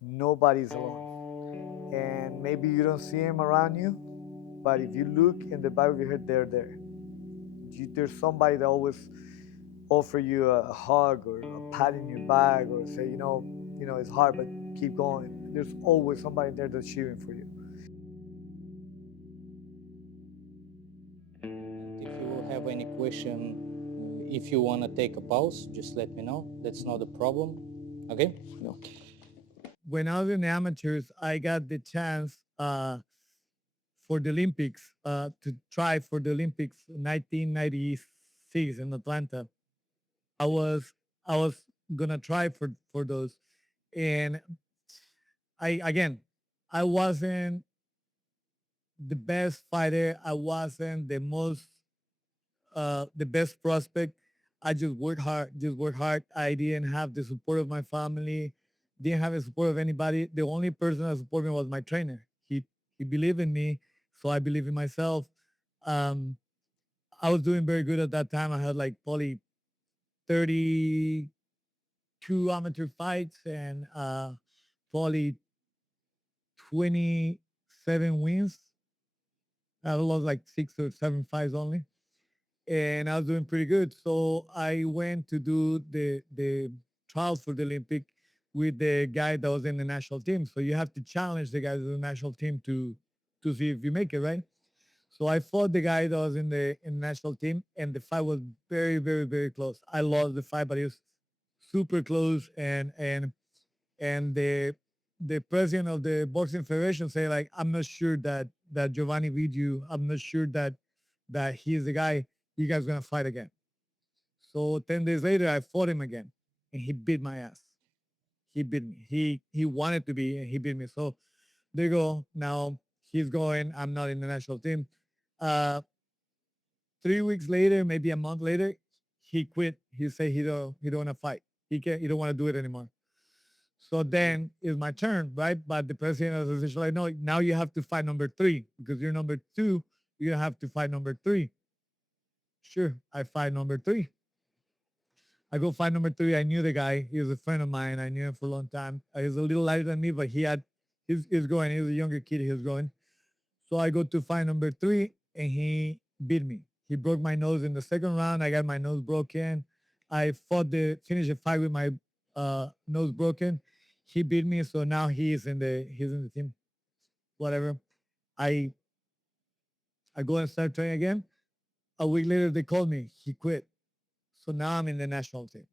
Nobody's alone. And maybe you don't see them around you, but if you look in the back of your head, they're there. There's somebody that always offer you a hug or a pat in your back or say, it's hard, but keep going. There's always somebody there that's cheering for you. And if you have any question, if you want to take a pause, just let me know. That's not a problem. Okay? No. When I was in the amateurs, I got the chance for the Olympics to try for the Olympics 1996 in Atlanta. I was I was gonna try for those, and I again I wasn't the best fighter. I wasn't the best prospect. I just worked hard, just worked hard. I didn't have the support of my family, didn't have the support of anybody. The only person that supported me was my trainer. He believed in me, so I believe in myself. Um, I was doing very good at that time. I had like probably 32 amateur fights and probably 27 wins. I lost like 6 or 7 fights only, and I was doing pretty good. So I went to do the trials for the Olympic with the guy that was in the national team. So you have to challenge the guys in the national team to see if you make it, right? So I fought the guy that was in the national team, and the fight was very, very, very close. I lost the fight, but it was super close, and the president of the boxing federation say like, I'm not sure that Giovanni beat you. I'm not sure that he's the guy. You guys gonna fight again. So 10 days later, I fought him again, and he beat my ass. He beat me. He wanted to be, and he beat me. So there you go. Now he's going. I'm not in the national team. Uh, 3 weeks later, maybe a month later, he quit. He said he don't want to fight. He don't want to do it anymore. So then it's my turn, right? But the president of the association like, no, now you have to fight number three because you're number two. You have to fight number three. Sure, I fight number three. I go fight number three. I knew the guy. He was a friend of mine. I knew him for a long time. He was a little lighter than me, but he's going. He was a younger kid. He was going. So I go to fight number three, and he beat me. He broke my nose in the second round. I got my nose broken. I finished the fight with my nose broken. He beat me, so now he's in the team. Whatever. I I go and start training again. A week later, they called me. He quit. So now I'm in the national team.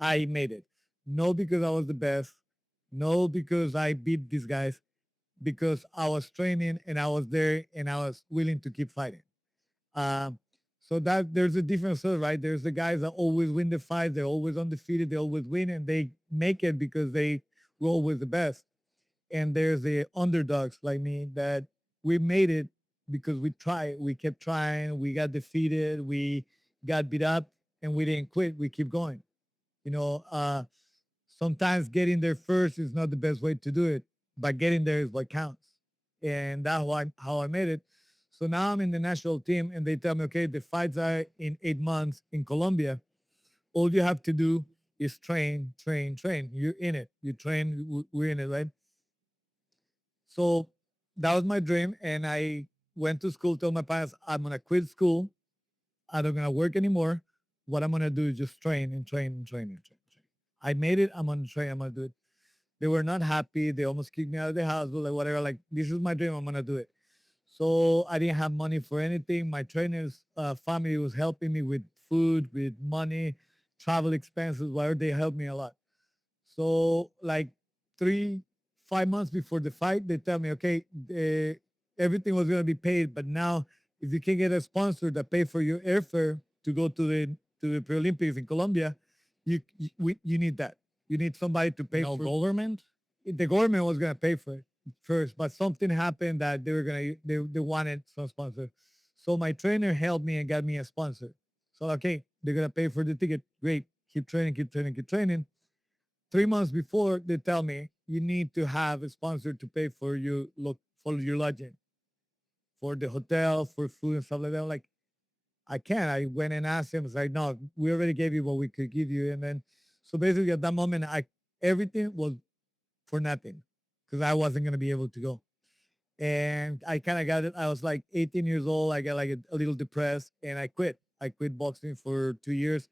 I made it. No, because I was the best. No, because I beat these guys. Because I was training and I was there and I was willing to keep fighting. Um, so that there's a difference, right? There's the guys that always win the fight. They're always undefeated. They always win, and they make it because they were always the best. And there's the underdogs like me that we made it because we tried. We kept trying. We got defeated. We got beat up, and we didn't quit. We keep going. You know, sometimes getting there first is not the best way to do it, but getting there is what counts. And that's how I made it. So now I'm in the national team, and they tell me, okay, the fights are in 8 months in Colombia. All you have to do is train, train, train. You're in it. You train. We're in it, right? So that was my dream, and I went to school. Told my parents, I'm gonna quit school. I'm not gonna work anymore. What I'm gonna do is just train and train and train and train. And train. I made it. I'm gonna train. I'm gonna do it. They were not happy. They almost kicked me out of the house, but like whatever. Like this is my dream. I'm gonna do it. So I didn't have money for anything. My trainer's family was helping me with food, with money, travel expenses, whatever. They helped me a lot. So like 3, 5 months before the fight, they tell me, okay, everything was gonna be paid, but now if you can get a sponsor that pay for your airfare to go to the Paralympics in Colombia, you need that. You need somebody to pay No for. government? The government was gonna pay for it first, but something happened that they wanted some sponsor. So my trainer helped me and got me a sponsor. So okay, they're gonna pay for the ticket. Great, keep training, keep training, keep training. 3 months before, they tell me you need to have a sponsor to pay for your lodging, for the hotel, for food and stuff like that. I'm like, I can't. I went and asked him. It's like, no, we already gave you what we could give you. And then, so basically, at that moment, I everything was for nothing because I wasn't gonna be able to go. And I kind of got it. I was like 18 years old. I got like a little depressed, and I quit. I quit boxing for 2 years.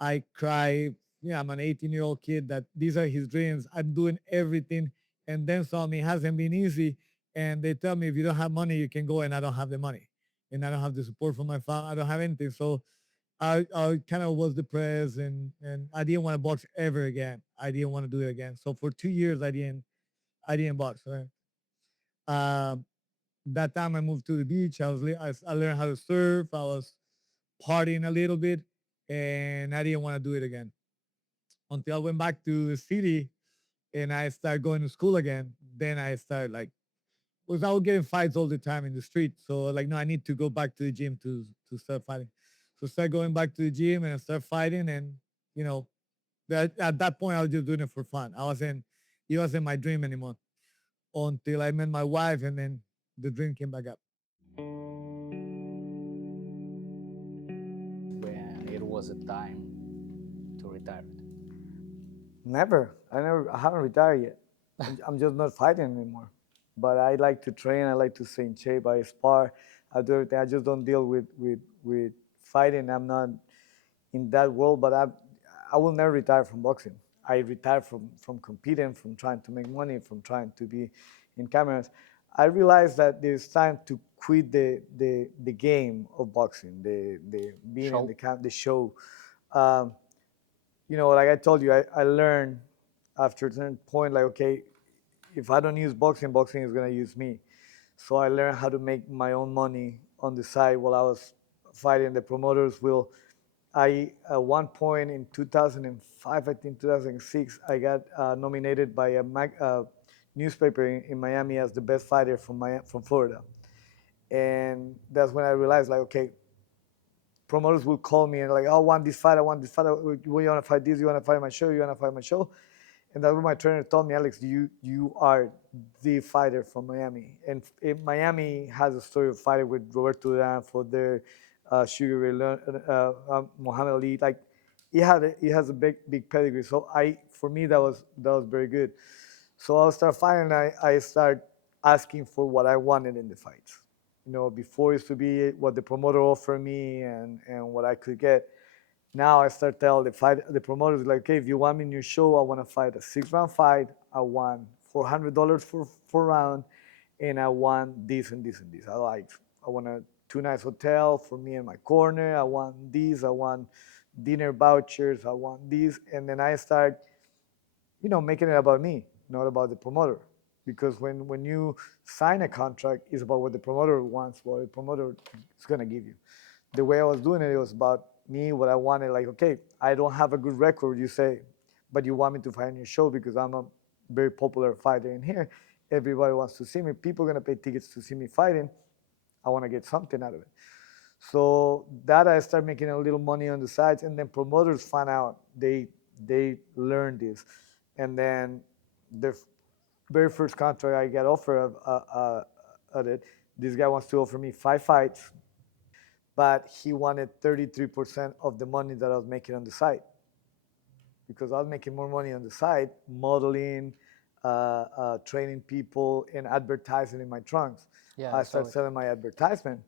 I cry. Yeah, I'm an 18-year-old kid that these are his dreams. I'm doing everything, and then some. It hasn't been easy. And they tell me if you don't have money, you can go, and I don't have the money, and I don't have the support from my family. I don't have anything, so I kind of was depressed, and I didn't want to box ever again. I didn't want to do it again. So for 2 years, I didn't box. Right? Um, that time I moved to the beach. I learned how to surf. I was partying a little bit, and I didn't want to do it again until I went back to the city and I started going to school again. Then I started like, was I was getting fights all the time in the street. So like, no, I need to go back to the gym to start fighting. So I started going back to the gym and I started fighting, and you know, at that point I was just doing it for fun. It wasn't my dream anymore until I met my wife, and then the dream came back up. when it was a time to retire? Never. I haven't retired yet. I'm just not fighting anymore. But I like to train. I like to stay in shape. I spar. I do everything. I just don't deal with fighting. I'm not in that world. But I will never retire from boxing. I retire from competing, from trying to make money, from trying to be in cameras. I realized that there's time to quit the game of boxing, the being in Show. the show. Um, like I told you, I learned after a certain point, like, okay, if I don't use boxing, boxing is going to use me. So I learned how to make my own money on the side while I was fighting. The promoters will, at one point in 2005, I think 2006, I got nominated by a newspaper in Miami as the best fighter from Florida. And that's when I realized, like, okay, promoters will call me and like, oh, I want this fight, I want this fight. You want to fight this? You want to fight my show? You want to fight my show? And that's what my trainer told me, Alex, you are the fighter from Miami. And Miami has a story of fighting with Roberto Duran for their Sugar Ray Muhammad Ali. Like it has a big pedigree. So for me that was very good. So I'll start fighting. I start asking for what I wanted in the fights. Before it used to be what the promoter offered me and what I could get. Now I start telling the promoters like, okay, if you want me in your show, I want to fight a 6 round fight. I want $400 for round, and I want this and this and this. I want a 2 nights hotel for me in my corner. I want these. I want dinner vouchers. I want these, and then I start making it about me, not about the promoter. Because when you sign a contract, it's about what the promoter wants, what the promoter is gonna give you. The way I was doing it, it was about me, what I wanted. Like, okay, I don't have a good record, you say, but you want me to fight in your show because I'm a very popular fighter in here. Everybody wants to see me. People are gonna pay tickets to see me fighting. I want to get something out of it. So that I started making a little money on the sides, and then promoters find out they learned this, and then the very first contract I got offered at it, this guy wants to offer me 5 fights, but he wanted 33% of the money that I was making on the side because I was making more money on the side, modeling, training people, and advertising in my trunks. Yeah, I I saw started it. selling my advertisement,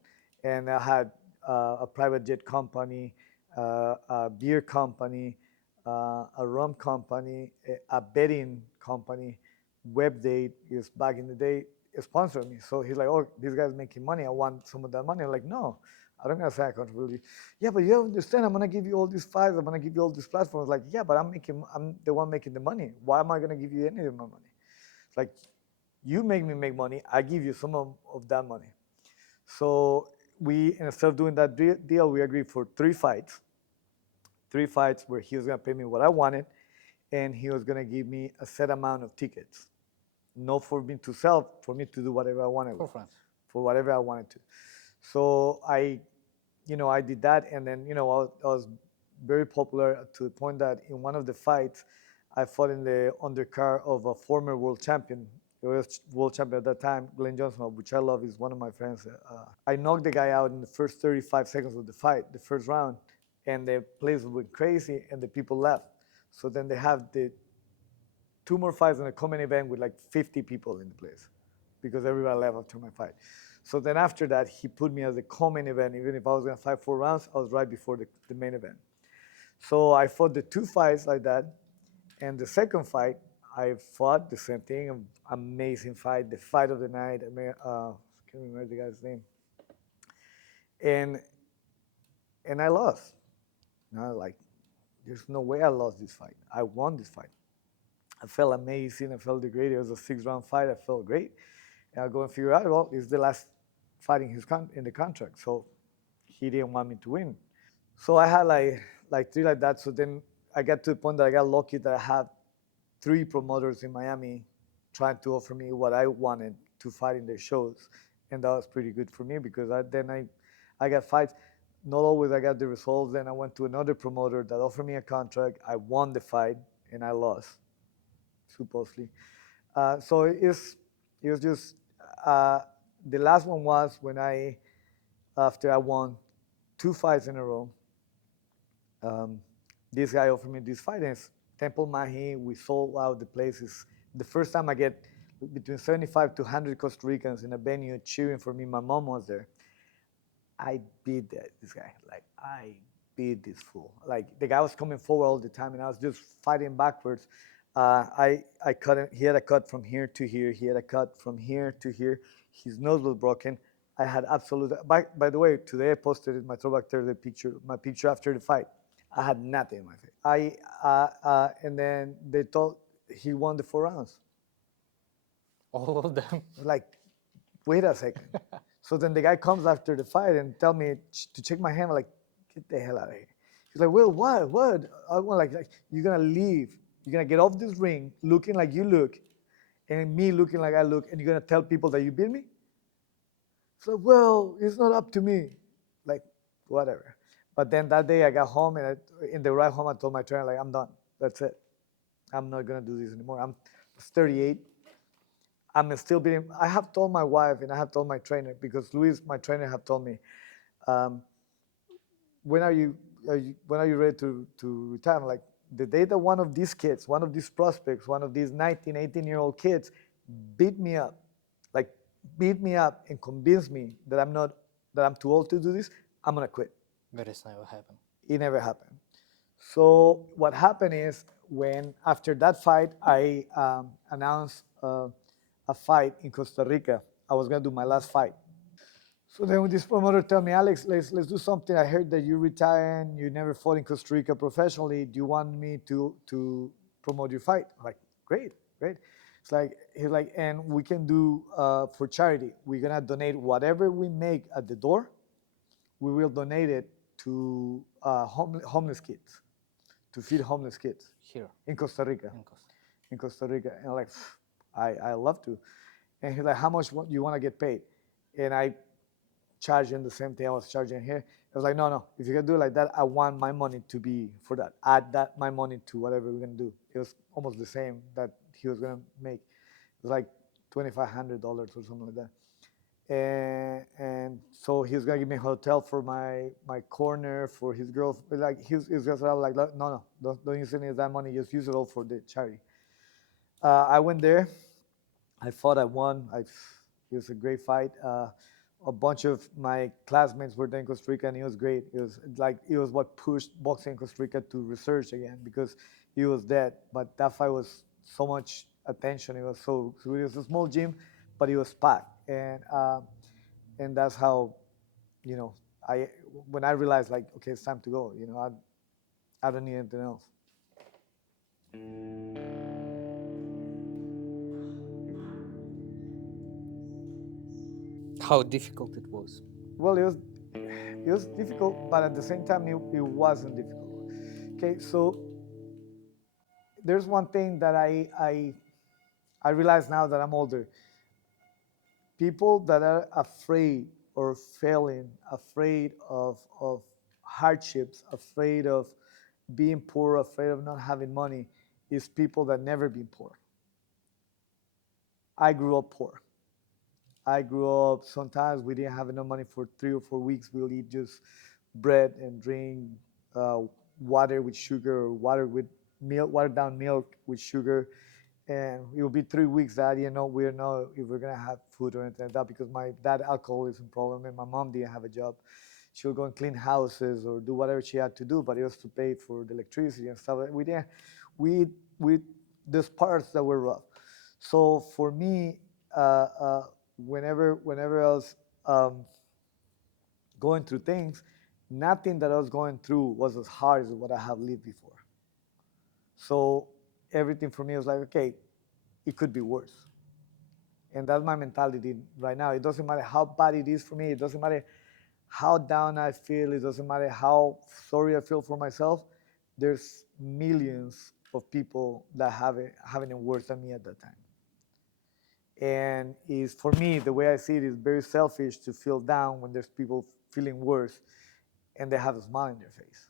and I had a private jet company, a beer company, a rum company, a betting company. WebDate is back in the day sponsored me. So he's like, "Oh, this guy's making money. I want some of that money." I'm like, "No, I don't gonna say I contribute you." Yeah, but you understand, I'm gonna give you all these files, I'm gonna give you all these platforms. Like, yeah, but I'm the one making the money. Why am I gonna give you any of my money? It's like you make me make money, I give you some of that money. So we, instead of doing that deal, we agreed for 3 fights where he was gonna pay me what I wanted, and he was gonna give me a set amount of tickets. Not for me to sell, for me to do whatever I wanted For with, France. for whatever I wanted to. So I did that, and then I was very popular to the point that in one of the fights, I fought in the undercard of a former world champion. He was world champion at that time, Glenn Johnson, which I love. Is one of my friends. I knocked the guy out in the first 35 seconds of the fight, the first round, and the place went crazy, and the people left. So then they have the two more fights in a common event with like 50 people in the place because everybody left after my fight. So then after that, he put me as a common event. Even if I was going to fight 4 rounds, I was right before the main event. So I fought the two fights like that. And the second fight, I fought the same thing, an amazing fight, the fight of the night. I mean, can't remember the guy's name. And and I lost. No, like, there's no way I lost this fight. I won this fight. I felt amazing. I felt great. It was a 6 round fight. I felt great. And I go and figure out, well, it's the last fight in in the contract. So he didn't want me to win. So I had like three like that. So then I got to the point that I got lucky that I had three promoters in Miami trying to offer me what I wanted to fight in their shows. And that was pretty good for me because I got fights. Not always I got the results. Then I went to another promoter that offered me a contract. I won the fight and I lost, supposedly. So it was just uh, the last one was when after I won two fights in a row. Um, this guy offered me this fight, and it's Temple Mahi. We sold out the places. The first time I get between 75 to 100 Costa Ricans in a venue cheering for me. My mom was there. I beat this guy. Like, I beat this fool. Like, the guy was coming forward all the time, and I was just fighting backwards. I cut him. He had a cut from here to here. He had a cut from here to here. His nose was broken. I had absolute. By the way, today I posted in my Throwback Thursday picture, my picture after the fight. I had nothing in my face. And then they told he won the 4 rounds. All of them. Like, wait a second. So then the guy comes after the fight and tell me to check my hand. I'm like, get the hell out of here. He's like, well, what? I want like you're gonna leave. You're gonna get off this ring looking like you look, and me looking like I look, and you're gonna tell people that you beat me. So well, it's not up to me. Like, whatever. But then that day I got home and in the ride home I told my trainer, like, I'm done. That's it. I'm not gonna do this anymore. I'm 38. I'm still beating. I have told my wife and I have told my trainer because Luis, my trainer, have told me, um, when when are you ready to retire? I'm like, the day that one of these kids, one of these prospects, one of these 19, 18-year-old kids beat me up, like beat me up and convince me that I'm too old to do this, I'm gonna quit. But it's never happened. It never happened. So what happened is when after that fight, I announced a fight in Costa Rica. I was gonna do my last fight. So then when this promoter tell me, Alex, let's do something. I heard that you retired, you never fought in Costa Rica professionally. Do you want me to promote your fight? I'm like, great, great. It's like he's like, and we can do for charity. We're gonna donate whatever we make at the door. We will donate it to homeless kids, to feed homeless kids Here in Costa Rica. in Costa. In Costa Rica, and I'm like, I love to. And he's like, how much you want to get paid? And I charged him the same thing I was charging here. I was like, no, if you're gonna do it like that, I want my money to be for that. Add that my money to whatever we're gonna do. It was almost the same that he was gonna make. It was like $2,500 or something like that. And so he was gonna give me a hotel for my corner for his girl. Like his girlfriend, like, no, don't use any of that money. Just use it all for the charity. I went there. I fought. I won. It was a great fight. A bunch of my classmates were there in Costa Rica, and it was great. It was what pushed boxing in Costa Rica to research again because he was dead. But that fight was so much attention. It was it was a small gym, but it was packed, and that's how, you know, I when I realized like, okay, it's time to go. You know, I don't need anything else. How difficult it was. Well, it was difficult, but at the same time, it wasn't difficult. Okay, so there's one thing that I realize now that I'm older. People that are afraid or failing, afraid of hardships, afraid of being poor, afraid of not having money, is people that never been poor. I grew up poor. I grew up, sometimes we didn't have enough money for 3 or 4 weeks. We'll eat just bread and drink uh, water with sugar or water with milk, watered down milk with sugar. and it will be 3 weeks that I didn't know we don't know if we're gonna have food or anything like that because my dad alcoholism problem and my mom didn't have a job. She would go and clean houses or do whatever she had to do, but it was to pay for the electricity and stuff. We didn't. We there's parts that were rough. So for me, whenever I was going through things, nothing that I was going through was as hard as what I have lived before. So everything for me was like, okay, it could be worse. And that's my mentality right now. It doesn't matter how bad it is for me. It doesn't matter how down I feel. It doesn't matter how sorry I feel for myself. There's millions of people that having it worse than me at that time. And is for me, the way I see it is very selfish to feel down when there's people feeling worse and they have a smile in their face.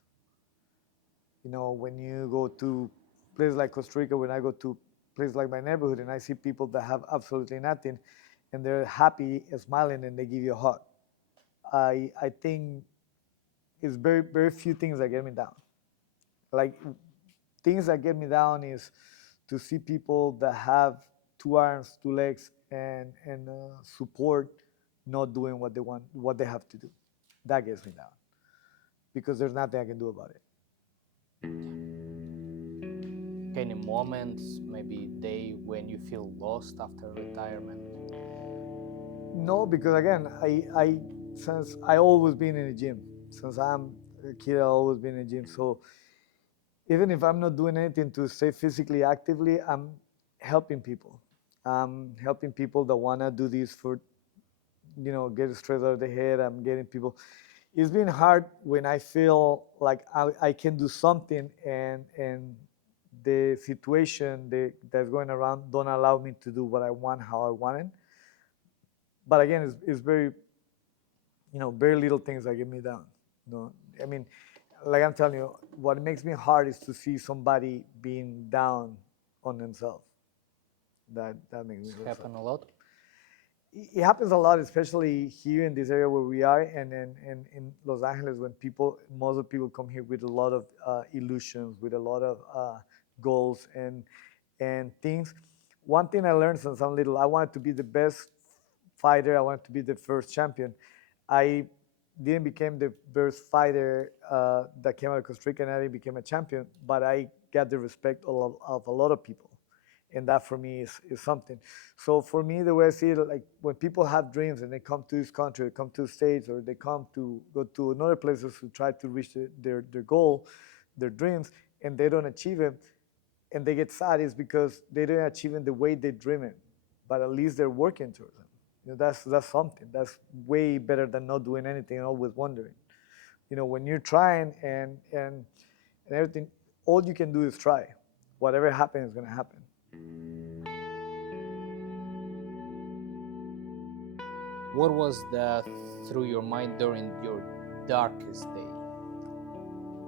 You know, when you go to places like Costa Rica, when I go to places like my neighborhood and I see people that have absolutely nothing and they're happy and smiling and they give you a hug. I think it's very few things that get me down. Like things that get me down is to see people that have 2 arms, 2 legs, and support not doing what they want, what they have to do. That gets me down because there's nothing I can do about it. Any moments, maybe day when you feel lost after retirement? No, because again, I since I always been in the gym. Since I'm a kid, I always been in the gym. So even if I'm not doing anything to stay physically actively, I'm helping people. I'm helping people that wanna do this for, get stress out of the head. I'm getting people. It's been hard when I feel like I can do something and the situation that's going around don't allow me to do what I want how I want it. But again, it's very very little things that get me down. I mean, like I'm telling you, what makes me hard is to see somebody being down on themselves. That makes me It's very sad. happen a lot. It happens a lot, especially here in this area where we are, and in Los Angeles, when most of the people come here with a lot of illusions, with a lot of goals and things. One thing I learned since I'm little, I wanted to be the best fighter. I wanted to be the first champion. I didn't become the best fighter that came out of Costa Rica, and I became a champion, but I got the respect of a lot of people, and that for me is something. So for me, the way I see it, like when people have dreams and they come to this country, or come to the States, or they come to go to another places to try to reach their goal, their dreams, and they don't achieve it, and they get sad, is because they didn't achieve it the way they dream it, but at least they're working towards it. That's something. That's way better than not doing anything and always wondering. When you're trying and everything, all you can do is try. Whatever happens is gonna happen. What was that through your mind during your darkest day?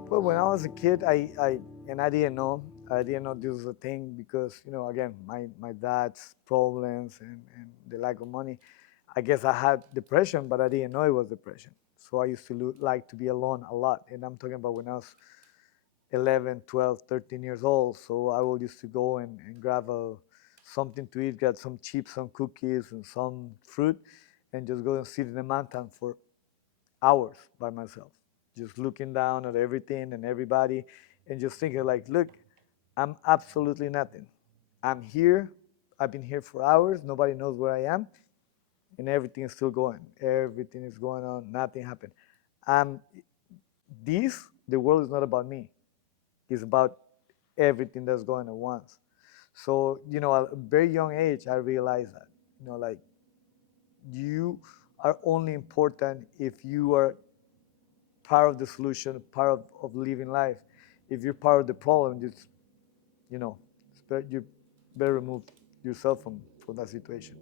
Well, when I was a kid, I didn't know. I didn't know this was a thing because, again, my dad's problems and the lack of money. I guess I had depression, but I didn't know it was depression. So I used to like to be alone a lot. And I'm talking about when I was 11, 12, 13 years old. So I will used to go and grab something to eat, get some chips, some cookies, and some fruit, and just go and sit in the mountain for hours by myself, just looking down at everything and everybody, and just thinking like, look, I'm absolutely nothing. I'm here. I've been here for hours. Nobody knows where I am, and everything is still going. Everything is going on. Nothing happened. Um, the world is not about me. It's about everything that's going at once. So, at a very young age, I realized that, like you are only important if you are part of the solution, part of living life. If you're part of the problem, just, you better remove yourself from that situation.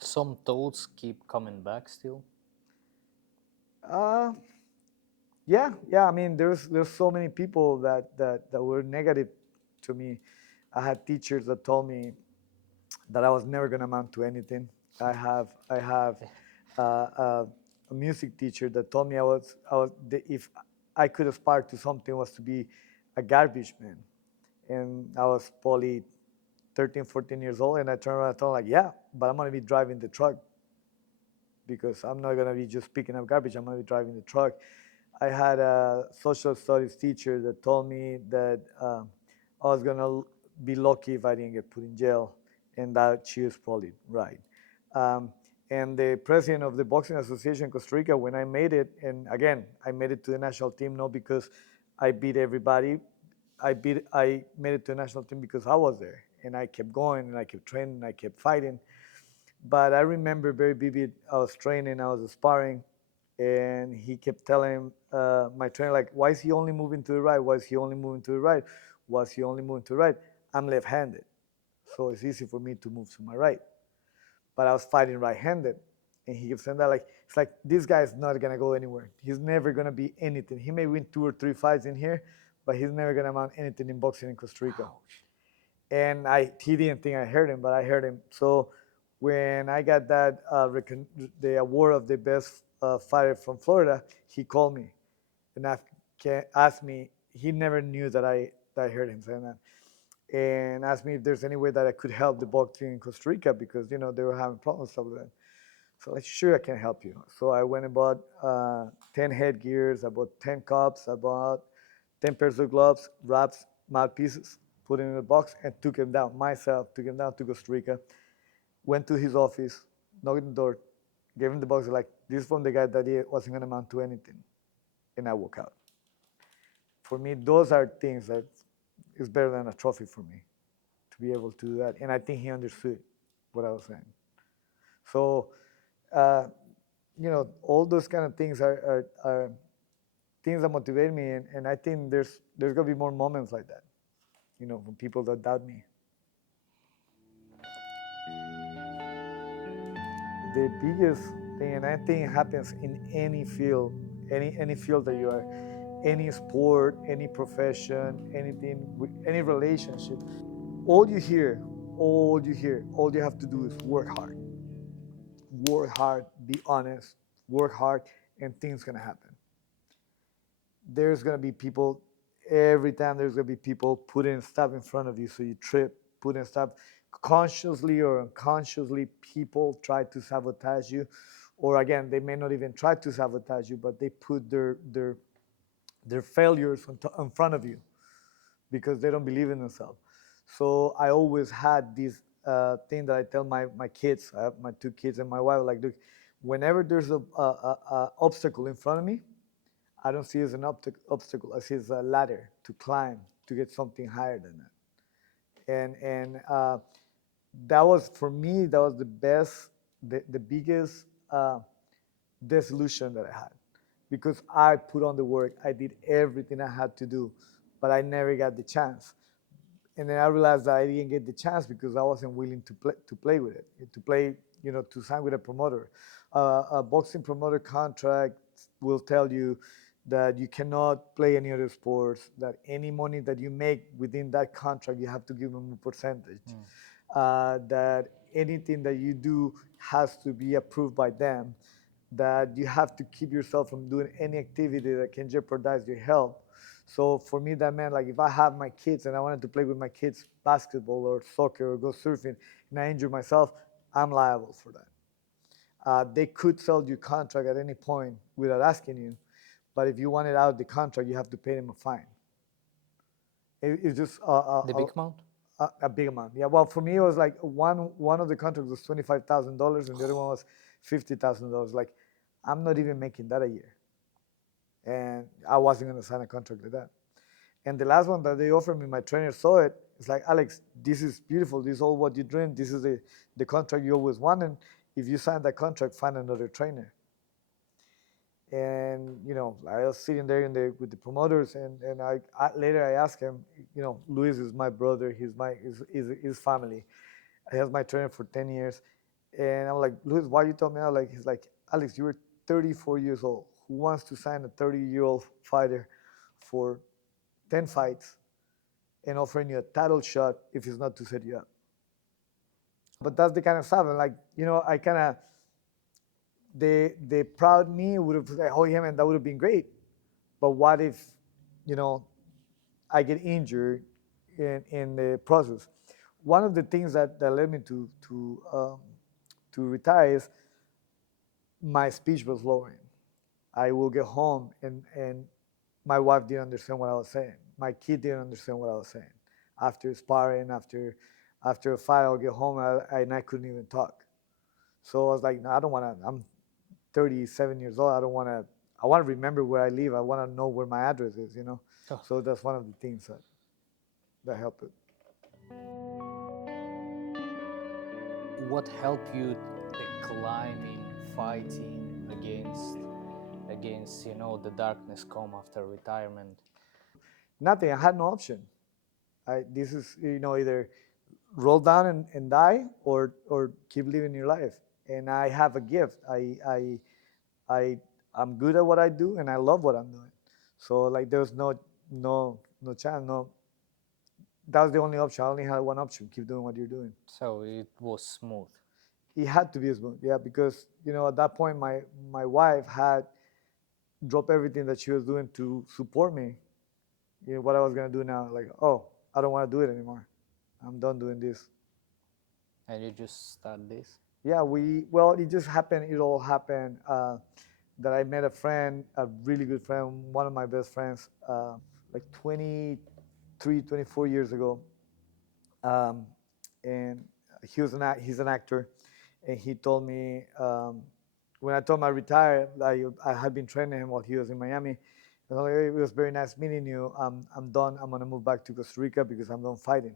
Some thoughts keep coming back still. Uh, yeah. I mean, there's so many people that were negative to me. I had teachers that told me that I was never gonna amount to anything. I have a music teacher that told me if I could aspire to something was to be a garbage man, And I was probably 13, 14 years old, and I turned around and told him, like, yeah, but I'm gonna be driving the truck because I'm not gonna be just picking up garbage. I'm gonna be driving the truck. I had a social studies teacher that told me that I was gonna be lucky if I didn't get put in jail, and that she was probably right. Um, and the president of the Boxing Association in Costa Rica, when I made it, and again, I made it to the national team not because I beat everybody. I made it to the national team because I was there, and I kept going, and I kept training, and I kept fighting. But I remember very vivid. I was training, I was sparring, and he kept telling my trainer, like, why is he only moving to the right? Why is he only moving to the right? Why is he only moving to the right? I'm left-handed, so it's easy for me to move to my right. But I was fighting right-handed, and he kept saying that, like, it's like this guy is not gonna go anywhere. He's never gonna be anything. He may win 2 or 3 fights in here, but he's never gonna amount anything in boxing in Costa Rica. And he didn't think I heard him, but I heard him. So when I got that the award of the best fighter from Florida, he called me and asked me. He never knew that I heard him saying that, and asked me if there's any way that I could help the boxing in Costa Rica because they were having problems stuff like that. So like, sure, I can help you. So I went and bought 10 headgears, I bought 10 cups, I bought 10 pairs of gloves, wraps, mouthpieces, put it in a box, and took him down myself, took him down to Costa Rica, went to his office, knocked on the door, gave him the box, like, this is from the guy that he wasn't going to amount to anything. And I walk out. For me, those are things that is better than a trophy for me to be able to do that. And I think he understood what I was saying. So, uh, all those kind of things are things that motivate me, and I think there's gonna be more moments like that, from people that doubt me. The biggest thing, and I think it happens in any field, any field that you are, any sport, any profession, anything, any relationship. All you hear, all you have to do is work hard, be honest, work hard, and things gonna happen. There's gonna be people every time. There's gonna be people putting stuff in front of you, so you trip, putting stuff consciously or unconsciously. People try to sabotage you, or again, they may not even try to sabotage you, but they put their failures in front of you because they don't believe in themselves. So I always had this thing that I tell my kids. I have my 2 kids and my wife. Like, look, whenever there's a obstacle in front of me, I don't see it as an obstacle. I see it as a ladder to climb to get something higher than that. And that was, for me, that was the best, the biggest disillusion that I had, because I put on the work. I did everything I had to do, but I never got the chance. And then I realized that I didn't get the chance because I wasn't willing to play with it, to sign with a promoter. A boxing promoter contract will tell you that you cannot play any other sports, that any money that you make within that contract, you have to give them a percentage, that anything that you do has to be approved by them, that you have to keep yourself from doing any activity that can jeopardize your health. So for me, that meant, like, if I have my kids and I wanted to play with my kids basketball or soccer or go surfing and I injure myself, I'm liable for that. They could sell you contract at any point without asking you, but if you want it out of the contract, you have to pay them a fine. It's just The big amount? a big amount. Yeah. Well, for me, it was like one of the contracts was $25,000 and the other one was $50,000. Like, I'm not even making that a year, and I wasn't going to sign a contract like that. And the last one that they offered me, my trainer saw it. It's like, Alex, this is beautiful. This is all what you dreamed. This is the contract you always wanted. If you sign that contract, find another trainer. And I was sitting there with the promoters, and later I asked him, Luis is my brother. He's his family. I was my trainer for 10 years, and I'm like, Luis, why you told me that? Like, he's like, Alex, you were 34 years old. Who wants to sign a 30-year-old fighter for 10 fights and offering you a title shot if it's not to set you up? But that's the kind of stuff, and like, I kind of, the proud me would have said, oh yeah, man, that would have been great. But what if, I get injured in the process. One of the things that led me to retire is my speech was lowering. I will get home and my wife didn't understand what I was saying. My kid didn't understand what I was saying. After sparring, after a fight, I'll get home and I couldn't even talk. So I was like, no, I don't want to. I'm 37 years old. I don't want to. I want to remember where I live. I want to know where my address is. Oh, So that's one of the things that helped it. what helped you climbing, fighting against the darkness come after retirement? Nothing. I had no option. This is either roll down and die or keep living your life. And I have a gift. I I'm good at what I do and I love what I'm doing. So like there's no chance. No, that was the only option. I only had one option: keep doing what you're doing. So it was smooth. It had to be smooth, yeah, because at that point my wife had dropped everything that she was doing to support me. What I was gonna do now, like, oh, I don't want to do it anymore. I'm done doing this. And you just start this? Yeah, well, it just happened. It all happened that I met a friend, a really good friend, one of my best friends, like 23, 24 years ago. Um, and he's an actor, and he told me when I told him I retired, I had been training him while he was in Miami. And I was like, "Hey, it was very nice meeting you. I'm done. I'm gonna move back to Costa Rica because I'm done fighting."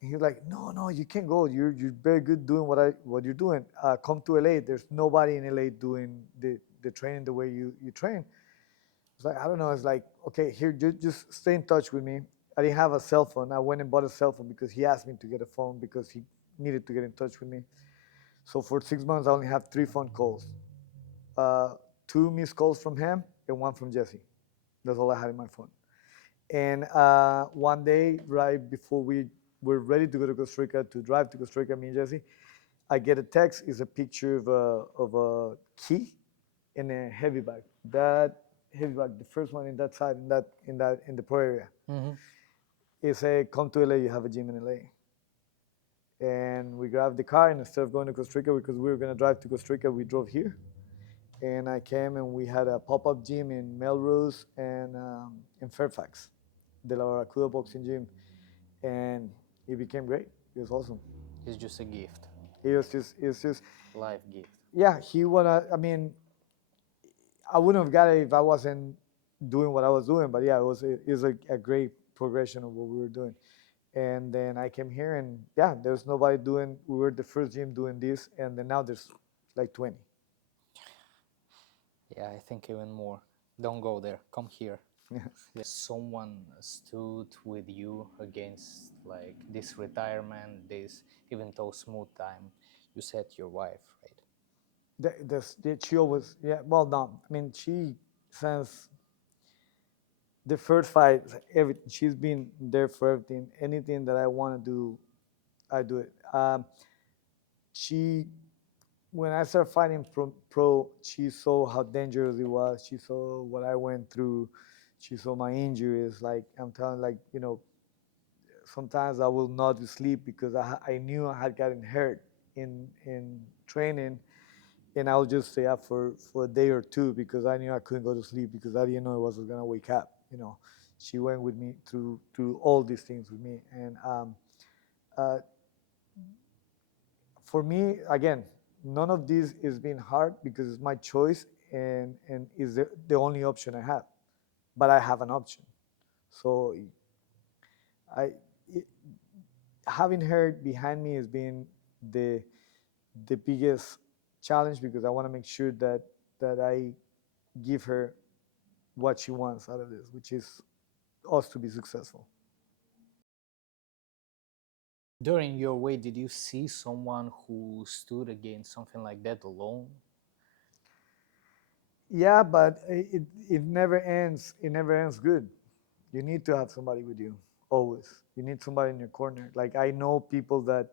And he's like, no, you can't go. You're very good doing what you're doing. Come to LA. There's nobody in LA doing the training the way you train. It's like, I don't know. It's like, okay, here, just stay in touch with me. I didn't have a cell phone. I went and bought a cell phone because he asked me to get a phone because he needed to get in touch with me. So for 6 months, I only have 3 phone calls, uh, 2 missed calls from him and one from Jesse. That's all I had in my phone. And one day, right before we were ready to go to Costa Rica, to drive to Costa Rica, me and Jesse, I get a text. It's a picture of a key in a heavy bag. That heavy bag, the first one in that side, in the pro area. Mm-hmm. It said, "Come to LA. You have a gym in LA." And we grabbed the car, and instead of going to Costa Rica because we were gonna drive to Costa Rica, we drove here. And I came and we had a pop-up gym in Melrose and in Fairfax, the La Barracuda boxing gym, and it became great. It was awesome. It's just a gift, It's just life gift. yeah. He wanna. I mean, I wouldn't have got it if I wasn't doing what I was doing. But yeah, it was a great progression of what we were doing. And then I came here, and yeah, there's nobody doing. We were the first gym doing this, and then now there's like 20. Yeah, I think even more. Don't go there. Come here. Yes. Someone stood with you against like this retirement, this even though smooth time. You said your wife, right? She always, yeah. Well, no, I mean, she since the first fight, everything. She's been there for everything. Anything that I want to do, I do it. She when I started fighting pro, she saw how dangerous it was. She saw what I went through. She saw my injuries. Like I'm telling, like sometimes I will not sleep because I knew I had gotten hurt in training, and I would just stay up for a day or two because I knew I couldn't go to sleep because I didn't know I was gonna wake up. She went with me through all these things with me, and uh, for me, again, none of this is being hard because it's my choice and is the only option I have. But I have an option. So I it, having her behind me has been the the biggest challenge because I want to make sure that I give her what she wants out of this, which is us to be successful. During your way, did you see someone who stood against something like that alone? Yeah, but it never ends. It never ends good. You need to have somebody with you always. You need somebody in your corner. Like I know people that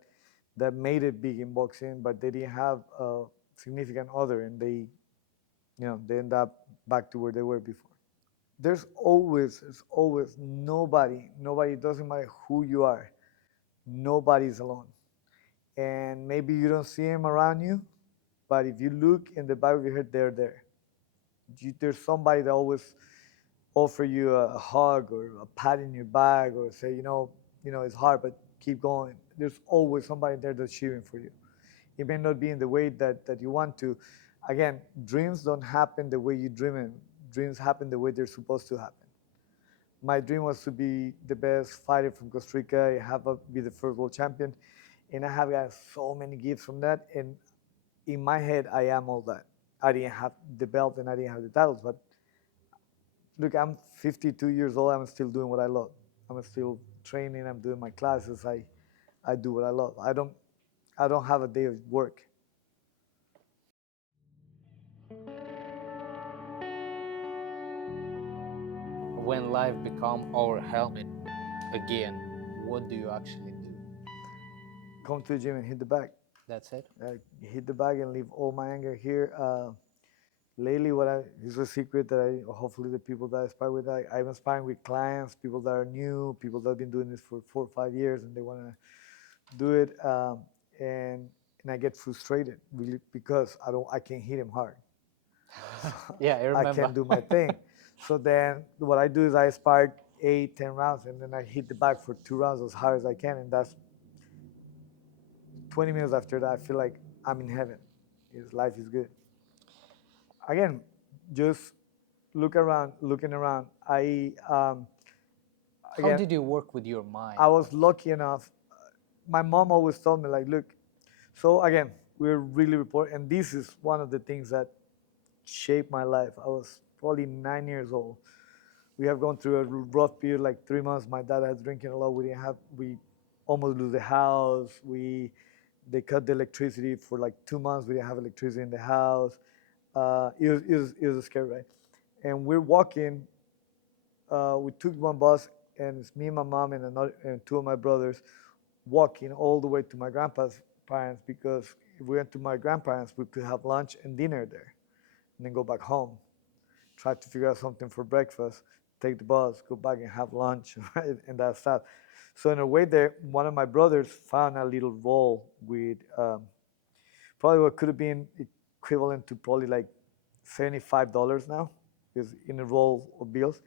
made it big in boxing, but they didn't have a significant other, and they end up back to where they were before. there's always nobody, doesn't matter who you are, nobody's alone. And maybe you don't see them around you, but if you look in the back of your head, they're there. There's somebody that always offer you a hug or a pat in your back or say, it's hard, but keep going. There's always somebody there that's cheering for you. It may not be in the way that you want to. Again, dreams don't happen the way you dream them. Dreams happen the way they're supposed to happen. My dream was to be the best fighter from Costa Rica, be the first world champion, and I have got so many gifts from that. And in my head, I am all that. I didn't have the belt and I didn't have the titles, but look, I'm 52 years old. I'm still doing what I love. I'm still training. I'm doing my classes. I do what I love. I don't have a day of work. When life become our helmet again, what do you actually do? Come to the gym and hit the bag. That's it? Hit the bag and leave all my anger here. Lately, what I is a secret that I hopefully the people that I inspire with, I'm inspiring with clients, people that are new, people that have been doing this for 4 or 5 years and they want to do it. And and I get frustrated really because I can't hit him hard. Yeah, I I remember. can't do my thing. So then what I do is I spark 8, 10 rounds and then I hit the bag for 2 rounds as hard as I can. And that's 20 minutes after that, I feel like I'm in heaven. Life is good. Again, just looking around. How Again, did you work with your mind? I was lucky enough. My mom always told me like, look. So again, we're really report, and this is one of the things that shaped my life. I was probably 9 years old. We have gone through a rough period, like 3 months. My dad was drinking a lot. We almost lose the house. They cut the electricity for like 2 months. We didn't have electricity in the house. It was scary, right? And we're walking. We took one bus, and it's me and my mom and two of my brothers walking all the way to my grandpa's parents because if we went to my grandparents, we could have lunch and dinner there, and then go back home. Try to figure out something for breakfast, take the bus, go back and have lunch, right? And that stuff. So in a way, there, one of my brothers found a little roll with probably what could have been equivalent to probably like $75 now, is in a roll of bills.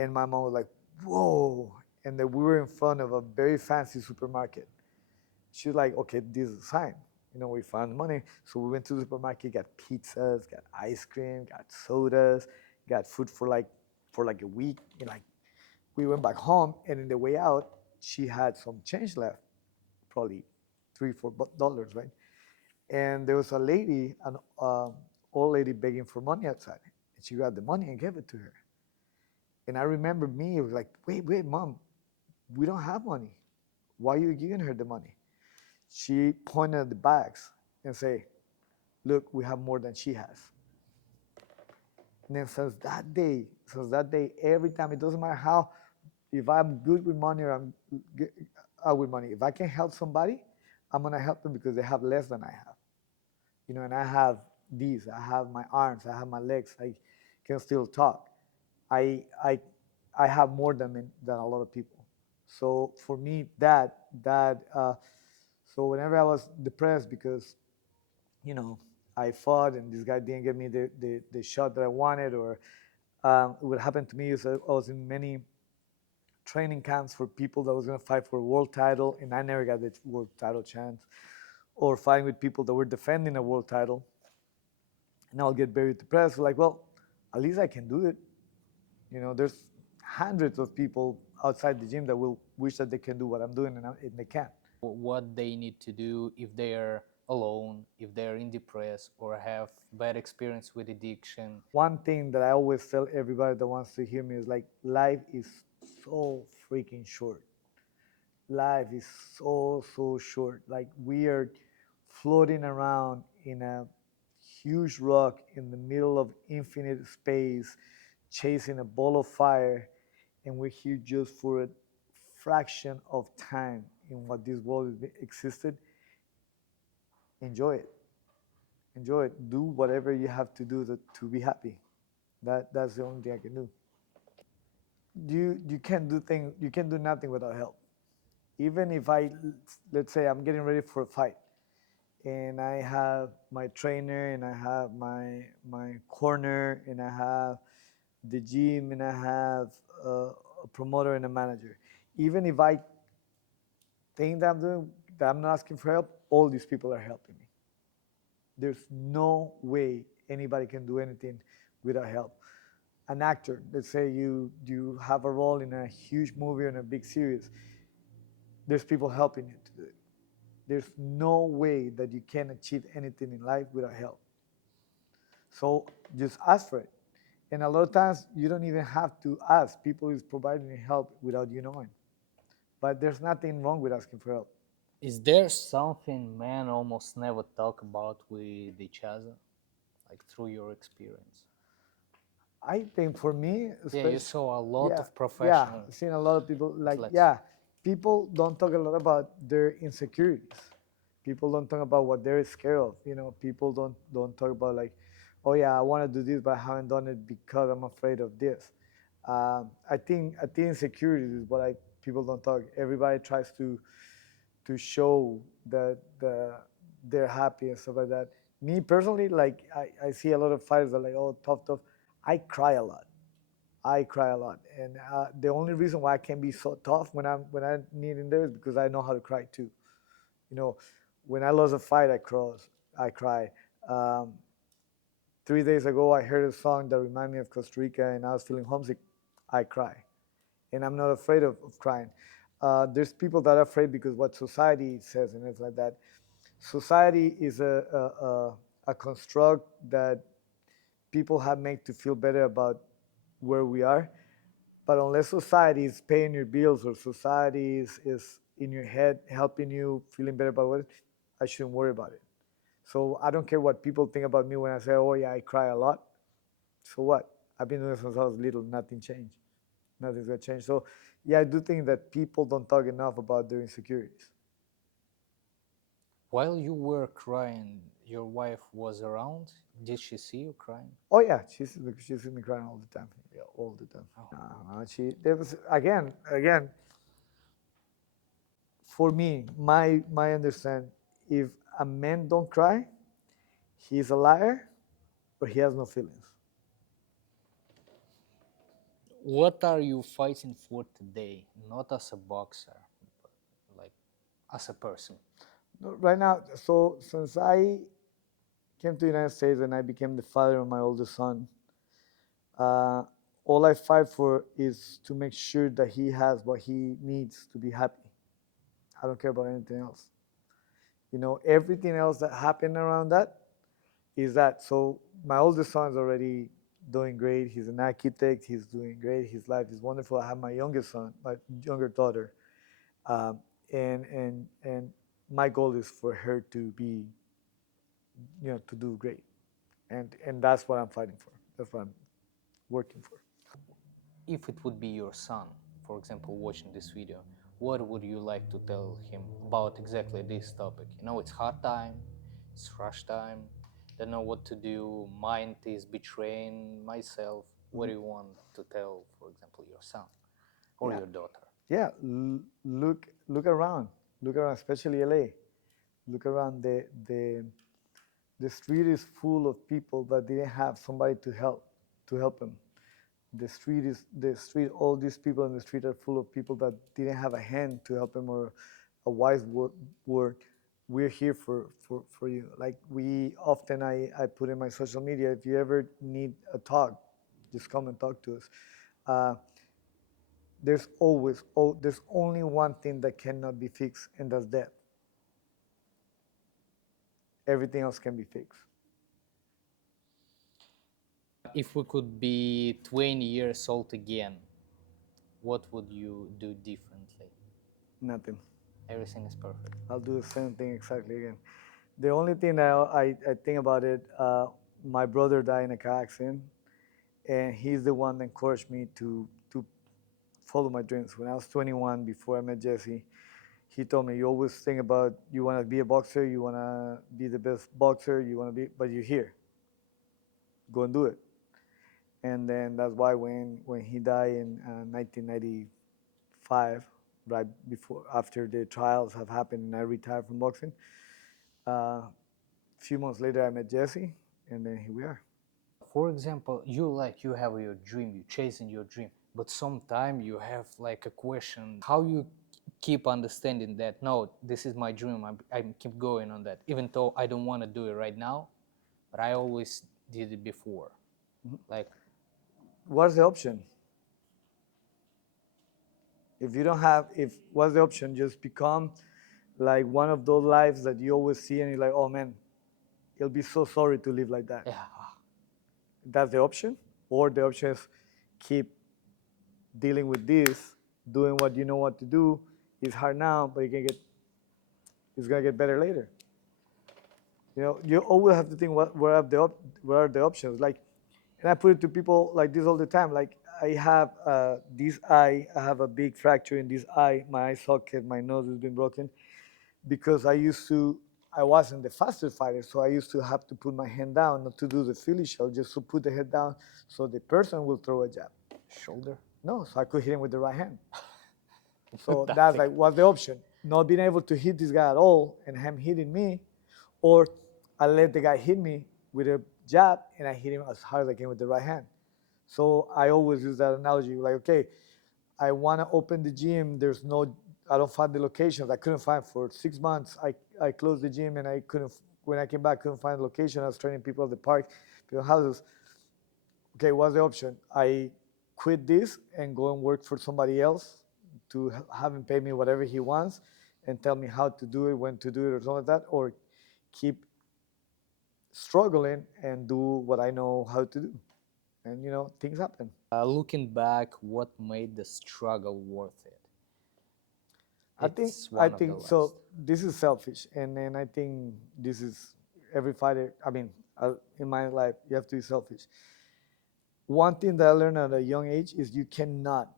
And my mom was like, "Whoa!" And then we were in front of a very fancy supermarket. She's like, "Okay, this is a sign." We found money, so we went to the supermarket, got pizzas, got ice cream, got sodas, got food for like a week. And like we went back home, and in the way out, she had some change left, probably $3, $4, right? And there was a lady, an old lady begging for money outside, and she grabbed the money and gave it to her. And I remember me, it was like, wait, wait, mom, we don't have money. Why are you giving her the money? She pointed at the bags and say, look, we have more than she has. And then since that day, every time, it doesn't matter how, if I'm good with money or I'm good with money, if I can help somebody, I'm gonna help them because they have less than I have. And I have these, I have my arms, I have my legs, I can still talk. I I I have more than a lot of people. So for me, so whenever I was depressed because you know I fought and this guy didn't give me the shot that I wanted, or what happened to me is I was in many training camps for people that was going to fight for a world title, and I never got the world title chance, or fighting with people that were defending a world title, and I'll get very depressed. Like, well, at least I can do it. There's hundreds of people outside the gym that will wish that they can do what I'm doing, and they can't. What they need to do if they're alone, if they're in depressed or have bad experience with addiction? One thing that I always tell everybody that wants to hear me is like, life is so freaking short. Life is so short. Like, we are floating around in a huge rock in the middle of infinite space, chasing a ball of fire, and we're here just for a fraction of time in what this world existed. Enjoy it. Enjoy it. Do whatever you have to do to be happy. That's the only thing I can do. you can't do things. You can do nothing without help. Even if let's say I'm getting ready for a fight, and I have my trainer, and I have my corner, and I have the gym, and I have a promoter and a manager. Even if I think that I'm not asking for help, all these people are helping me. There's no way anybody can do anything without help. An actor, let's say you have a role in a huge movie or in a big series, there's people helping you to do it. There's no way that you can achieve anything in life without help. So just ask for it. And a lot of times you don't even have to ask. People is providing you help without you knowing. But there's nothing wrong with asking for help. Is there something men almost never talk about with each other, like through your experience? I think for me, Yeah, you especially, saw a lot yeah, of yeah, professional I've seen a lot of people like, athletes. yeah, people don't talk a lot about their insecurities. People don't talk about what they're scared of. People don't talk about like, oh yeah, I want to do this, but I haven't done it because I'm afraid of this. I think insecurities is what I people don't talk. Everybody tries to show that they're happy and stuff like that. Me personally, like I see a lot of fighters that are like, oh, tough, tough. I cry a lot. I cry a lot, and the only reason why I can be so tough when I need in there is because I know how to cry too. You know, when I lost a fight, I cross, I cry. Um, 3 days ago, I heard a song that reminded me of Costa Rica, and I was feeling homesick. I cry, and I'm not afraid of crying. There's people that are afraid because what society says and it's like that. Society is a construct that people have made to feel better about where we are. But unless society is paying your bills or society is in your head helping you feeling better about what, I shouldn't worry about it. So I don't care what people think about me when I say, oh yeah, I cry a lot. So what? I've been doing it since I was little. Nothing changed. Nothing's gonna change. So yeah, I do think that people don't talk enough about their insecurities. While you were crying, your wife was around. Did she see you crying? Oh yeah, she's seen me crying all the time. Yeah, all the time. Oh. She there was again for me, my understand, if a man don't cry, he's a liar or he has no feelings. What are you fighting for today? Not as a boxer, but like as a person. No, right now, so since I came to the United States and I became the father of my oldest son, uh, all I fight for is to make sure that he has what he needs to be happy. I don't care about anything else. Everything else that happened around that is that. So my oldest son is already doing great. He's an architect. He's doing great. His life is wonderful. I have my youngest son, my younger daughter, um, and my goal is for her to be, to do great, and that's what I'm fighting for. That's what I'm working for. If it would be your son, for example, watching this video, what would you like to tell him about exactly this topic? It's hard time, it's rush time, don't know what to do, mind is betraying myself. What do you want to tell, for example, your son or Yeah, your daughter? yeah. Look around. Look around, especially LA. Look around. The street is full of people that didn't have somebody to help them. The street. All these people in the street are full of people that didn't have a hand to help them or a wise word. We're here for you. Like we often, I put in my social media, if you ever need a talk, just come and talk to us. Uh, there's only one thing that cannot be fixed, and that's death. Everything else can be fixed. If we could be 20 years old again, what would you do differently? Nothing. Everything is perfect. I'll do the same thing exactly again. The only thing that I think about it, my brother died in a car accident, and he's the one that encouraged me to follow my dreams. When I was 21, before I met Jesse, he told me, "You always think about you want to be a boxer, you want to be the best boxer, you want to be, but you're here. Go and do it." And then that's why when he died in 1995, right before after the trials have happened, and I retired from boxing. A few months later, I met Jesse, and then here we are. For example, you have your dream, you chasing your dream, but sometimes you have like a question how you keep understanding that no, this is my dream. I keep going on that, even though I don't want to do it right now, but I always did it before. Like, What's the option? If you don't have, if what's the option? Just become like one of those lives that you always see, and you're like, oh man, you'll be so sorry to live like that. yeah, That's the option, or the option is keep dealing with this, doing what you know what to do. It's hard now, but it's gonna get better later. You know, you always have to think what are the options. Like, and I put it to people like this all the time. Like, I have this eye, I have a big fracture in this eye. My eye socket, my nose has been broken because I wasn't the fastest fighter, so I used to have to put my hand down, not to do the Philly shell, just to put the head down so the person will throw a jab. shoulder. No, so I could hit him with the right hand. So that's like, what's the option? Not being able to hit this guy at all and him hitting me, or I let the guy hit me with a jab and I hit him as hard as I can with the right hand. So I always use that analogy, like, okay, I want to open the gym. I don't find the locations. I couldn't find for 6 months. I closed the gym and I couldn't, when I came back, couldn't find the location. I was training people at the park, people's houses. Okay, what's the option? I quit this and go and work for somebody else to have him pay me whatever he wants and tell me how to do it, when to do it, or something like that, or keep struggling and do what I know how to do. And things happen. Looking back, what made the struggle worth it? I think It's I one of the think last. so. This is selfish, and then I think this is every fighter. I mean, in my life, you have to be selfish. One thing that I learned at a young age is you cannot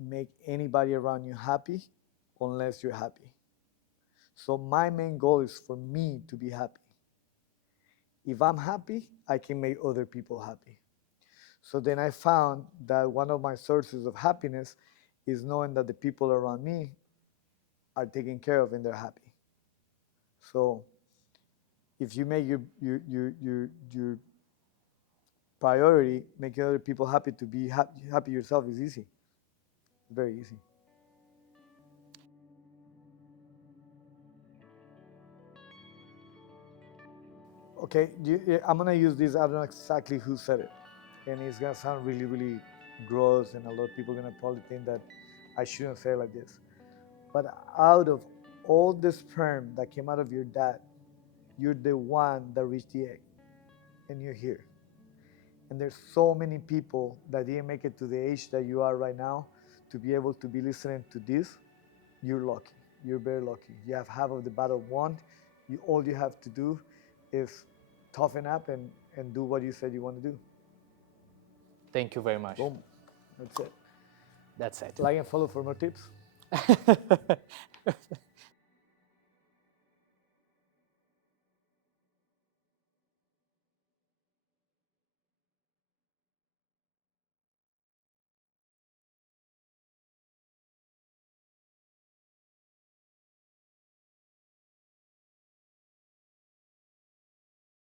make anybody around you happy unless you're happy. So my main goal is for me to be happy. If I'm happy, I can make other people happy. So then I found that one of my sources of happiness is knowing that the people around me are taken care of and they're happy. So if you make your priority, making other people happy, to be happy yourself is easy. Very easy. Okay, I'm gonna use this. I don't know exactly who said it, and it's gonna sound really, really gross, and a lot of people are gonna probably think that I shouldn't say it like this. But out of all the sperm that came out of your dad, you're the one that reached the egg, and you're here. And there's so many people that didn't make it to the age that you are right now to be able to be listening to this. You're lucky. You're very lucky. You have half of the battle won. All you have to do is toughen up and do what you said you want to do. Thank you very much. Boom. That's it. That's it. Like and follow for more tips.